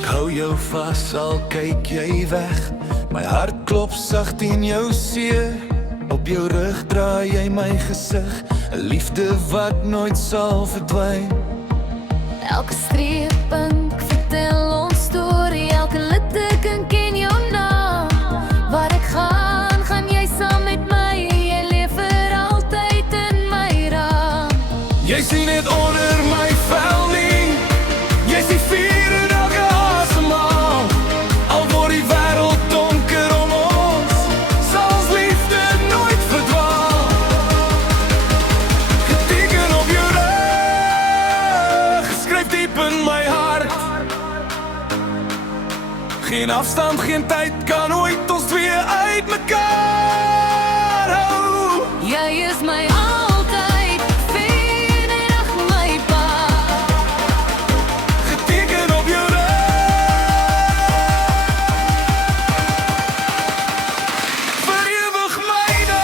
Ek hou jou vas, al kyk jy weg. My hart klop sag teen jou seer. Op jou rug draai jy my gesig, 'n liefde wat nooit sal verdwyn. Elke streeppunt vertel ons storie, elke litteken ken jou naam. Waar ek gaan, gaan jy saam met my, jy leef vir altyd in my raam. Jy sien dit onder my vel nie, jy sien vuur in elke asemhaal. Al word die wêreld donker om ons, sal ons liefde nooit verdwaal. Geteken op jou rug, geskryf diep in my hart. Geen afstand, geen tyd kan ooit ons twee uit mekaar hou. Jy is my altyd, ven en ag my pa. Geteken op jou rug, vir ewig myne.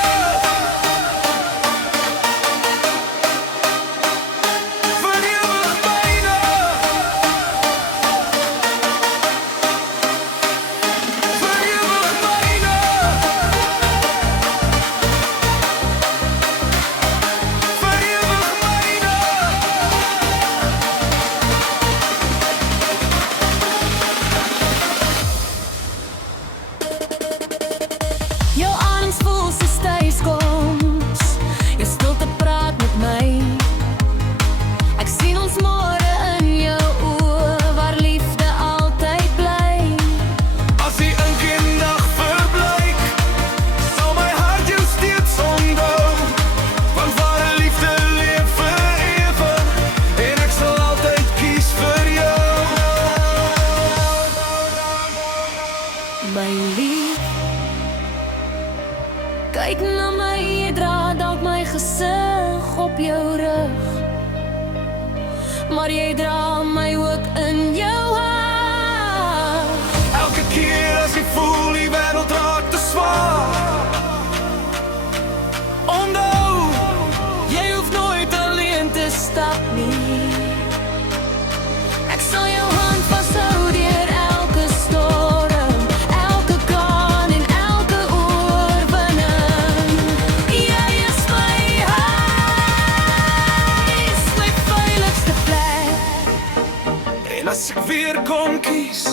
Vir ewig myne. Vir ewig myne. Vir ewig myne. Jou arms voel so styf koms, jou stilte praat met my. Ek sien ons môre in jou oë, waar liefde altyd bly. As die ink en nag verbleik, sal my hart jou steeds onthou. Want ware liefde leef vir ewig, en ek sal altyd kies vir jou. My lief, kyk na my, jy dra dalk my gesig op jou rug, maar jy dra my ook in jou hart. Elke keer as ek voel die wêreld raak te swaar, onthou, Jy hoef nooit alleen te stap nie. Ek sal jou hand vashou deur elke storm, elke kaan en elke oorwinning. Jy is my huis, my veiligste plek. en as ek weer kon kies,